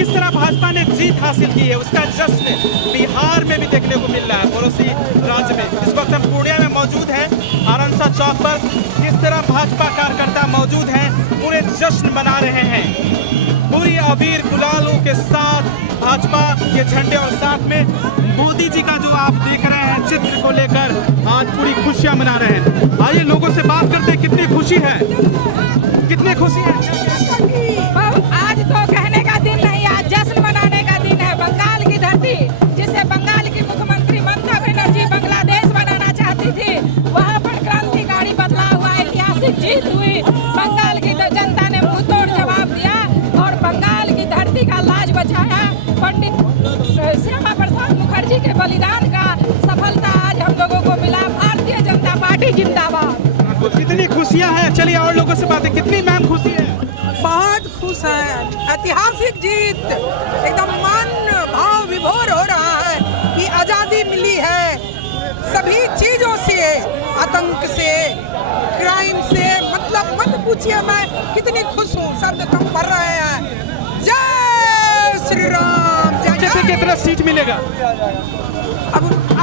किस तरह भाजपा ने जीत हासिल की है उसका जश्न बिहार में भी देखने को मिल रहा है, पड़ोसी राज्य में। इस वक्त हम पूर्णिया में मौजूद हैं, आरंसा चौक पर किस तरह भाजपा कार्यकर्ता मौजूद हैं, पूरे जश्न मना रहे हैं पूरी अबीर गुलालों के साथ भाजपा के झंडे, और साथ में मोदी जी का जो आप देख रहे हैं चित्र को लेकर आज पूरी खुशियां मना रहे हैं। आइए लोगों से बात करते हैं, कितनी खुशी है, कितनी खुशी है। आज तो कहने का दिन नहीं, आज जश्न मनाने का दिन है। बंगाल की धरती जिसे बंगाल की मुख्यमंत्री ममता बनर्जी बांग्लादेश बनाना चाहती थी, वहाँ पर क्रांतिकारी बदलाव हुआ, ऐतिहासिक जीत हुई। बंगाल की जनता ने मुंह तोड़ जवाब दिया और बंगाल की धरती का लाज बचाया। पंडित श्यामा प्रसाद मुखर्जी के बलिदान का सफलता आज हम लोगों को मिला। भारतीय जनता पार्टी जिंदाबाद। कितनी खुशियां हैं, चलिए और लोगों से बातें, कितनी मैम खुशी है? बहुत खुश है, ऐतिहासिक जीत, एकदम मन भाव विभोर हो रहा है कि आजादी मिली है सभी चीजों से, आतंक से, क्राइम से, मतलब मत पूछिए मैं कितनी खुश हूँ, शब्द कम कर रहे हैं। जय श्री राम। जय कितना सीट मिलेगा?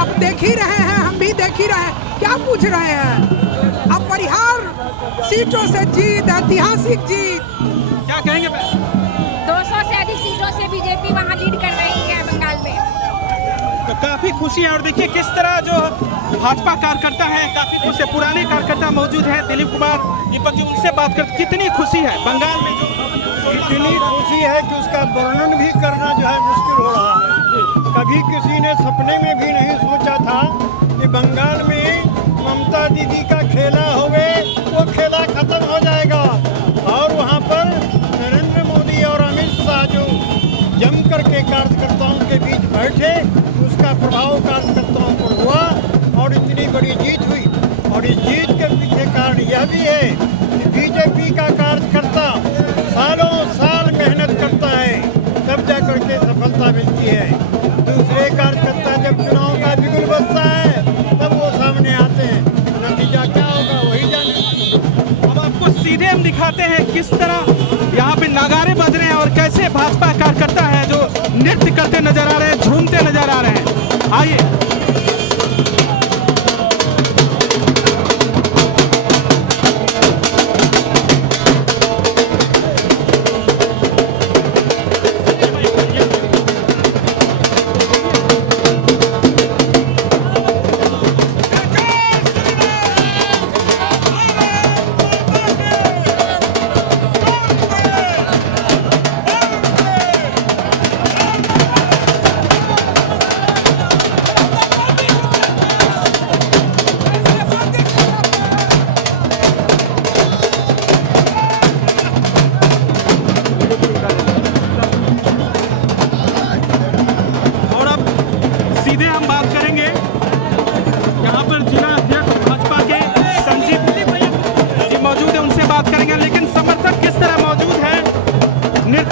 अब देख ही रहे हैं, हम भी देख ही रहे हैं, क्या पूछ रहे हैं? अब परिहार सीटों से जीत, ऐतिहासिक जीत। क्या कहेंगे? 200 से अधिक सीटों से बीजेपी वहाँ लीड कर रही है बंगाल में। तो काफी खुशी है, और देखिए किस तरह जो भाजपा कार्यकर्ता है काफी खुश है, पुराने कार्यकर्ता मौजूद है, दिलीप कुमार दीपक जी, उनसे बात करते, कितनी खुशी है बंगाल में? इतनी खुशी है कि उसका वर्णन भी करना जो है मुश्किल हो रहा है। कभी किसी ने सपने में भी नहीं सोचा था कि बंगाल में ममता दीदी का खेला होवे, वो खेला खत्म हो जाएगा और वहाँ पर नरेंद्र मोदी और अमित शाह जो जम करके कार्यकर्ताओं के बीच बैठे, उसका प्रभाव कार्यकर्ताओं पर हुआ और इतनी बड़ी जीत हुई। और इस जीत के पीछे कारण यह भी है कि बीजेपी का कार्यकर्ता सालों साल मेहनत करता है, तब जा करके सफलता मिलती है। दूसरे कार्यकर्ता जब चुनाव का बिगुल बजता है तब वो सामने आते हैं, नतीजा क्या होगा वही जाने। अब आपको सीधे हम दिखाते हैं किस तरह यहाँ पे नगाड़े बज रहे हैं और कैसे भाजपा कार्यकर्ता है जो नृत्य करते नजर आ रहे हैं, झूमते नजर आ रहे हैं। आइए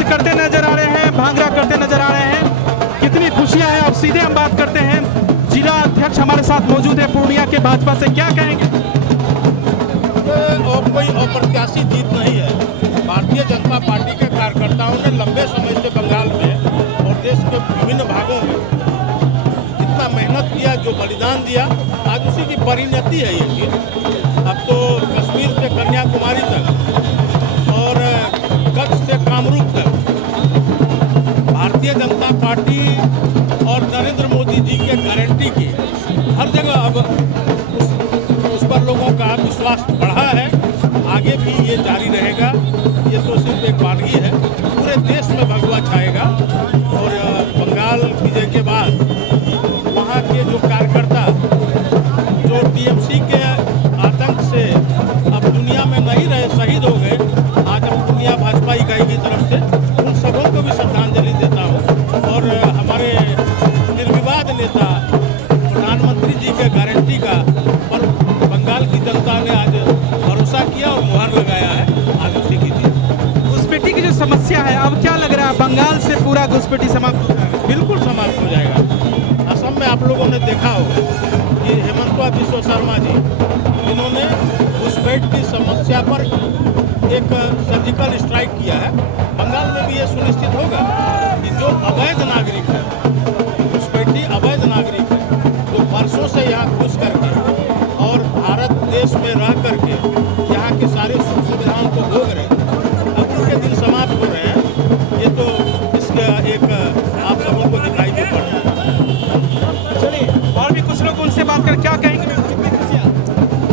करते नजर आ रहे हैं, भांगड़ा करते नजर आ रहे हैं, कितनी खुशियां हैं। अब सीधे हम बात करते हैं, जिला अध्यक्ष हमारे साथ मौजूद है पूर्णिया के भाजपा से, क्या कहेंगे? और कोई अप्रत्याशित जीत नहीं है। भारतीय जनता पार्टी के कार्यकर्ताओं ने लंबे समय से बंगाल में और देश के विभिन्न भागों में जितना मेहनत किया, जो बलिदान दिया, आज उसी की परिणति है ये चीज। अब तो कश्मीर से कन्याकुमारी तक और कच्छ से कामरूप तक भारतीय जनता पार्टी और नरेंद्र मोदी जी के गारंटी की हर जगह अब उस पर लोगों का विश्वास बढ़ा है। आगे भी ये जारी रहेगा। ये तो सिर्फ एक वानगी है, पूरे देश में भगवा छाएगा। और बंगाल विजय के बाद वहाँ के जो कार्यकर्ता जो टीएमसी के आतंक से अब दुनिया में नहीं रहे, शहीद हो गए, आज हम पूर्णिया भाजपा इकाई की तरफ से उन सबों को भी श्रद्धांजलि देता हूँ। और हमारे निर्विवाद नेता प्रधानमंत्री जी के गारंटी का पर बंगाल की जनता ने आज भरोसा किया और मुहर लगाया है, आज उसी की जीत। घुसपैठी की जो समस्या है, अब क्या लग रहा है बंगाल से पूरा घुसपैठी समाप्त हो जाएगा? बिल्कुल समाप्त हो जाएगा। असम में आप लोगों ने देखा होगा कि हेमंत बिश्व शर्मा जी, जिन्होंने घुसपैठ की समस्या पर एक सर्जिकल स्ट्राइक किया है, बंगाल में भी ये सुनिश्चित होगा अवैध नागरिक है, घुसपैठी अवैध नागरिक है, जो वर्षों से यहाँ घुस करके और भारत देश में रह करके यहाँ की सारी सुख सुविधाओं को भोग रहे हैं। अब उनके दिन समाप्त हो रहे हैं, ये तो इसका एक आप सबों को दिखाई दे पड़ रहा है। चलिए और भी कुछ लोग उनसे बात कर क्या कहेंगे।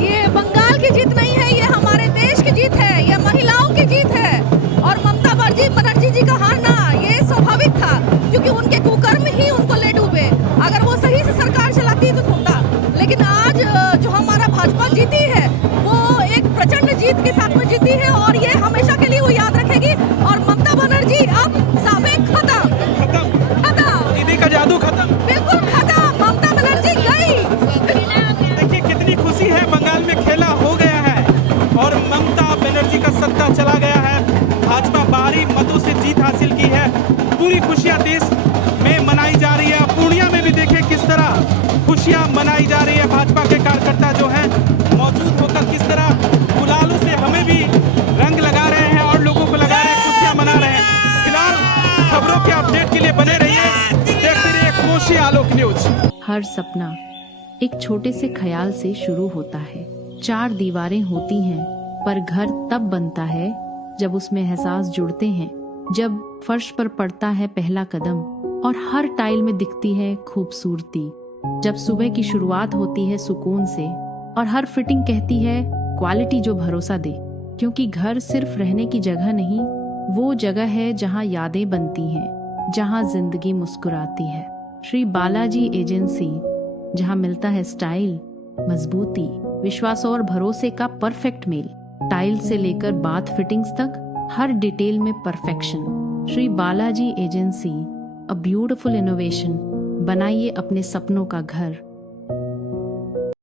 ये बंगाल की जीत नहीं है, ये हमारे देश की जीत है, ये महिलाओं की जीत है। और ममता बनर्जी जी का हारना ये स्वाभाविक था, क्योंकि उनके कुकर्म ही उनको ले डूबे। अगर वो सही से सरकार चलाती तो होता, लेकिन आज जो हमारा भाजपा जीती है वो एक प्रचंड जीत के साथ में जीती है, और ये हमेशा के लिए वो याद रखेगी। और ममता बनर्जी अब साफे खत्म, दीदी का जादू खत्म, बिल्कुल खत्म, ममता बनर्जी गई। देखिए कितनी खुशी है, बंगाल में खेला हो गया है और ममता बनर्जी का सत्ता चला गया है। भाजपा भारी मतों से जीत हासिल की है। पूरी खुशियां देश में मनाई जा रही है। पूर्णिया में भी देखिए किस तरह खुशियां मनाई जा रही है। भाजपा के कार्यकर्ता जो हैं मौजूद होकर किस तरह गुलालों से हमें भी रंग लगा रहे हैं और लोगों को लगा रहे हैं, खुशियां मना रहे हैं। फिलहाल खबरों के अपडेट के लिए बने रहिए, देखते रहिए कोशी आलोक न्यूज। हर सपना एक छोटे से ख्याल से शुरू होता है। 4 दीवारें होती हैं, पर घर तब बनता है जब उसमें एहसास जुड़ते हैं, जब फर्श पर पड़ता है पहला कदम और हर टाइल में दिखती है खूबसूरती, जब सुबह की शुरुआत होती है सुकून से और हर फिटिंग कहती है क्वालिटी जो भरोसा दे। क्योंकि घर सिर्फ रहने की जगह नहीं, वो जगह है जहाँ यादें बनती हैं, जहाँ जिंदगी मुस्कुराती है। श्री बालाजी एजेंसी, जहाँ मिलता है स्टाइल, मजबूती, विश्वास और भरोसे का परफेक्ट मेल। टाइल से लेकर बाथ फिटिंग्स तक हर डिटेल में perfection. Shri Balaji agency, a beautiful innovation. बनाइए अपने सपनों का घर।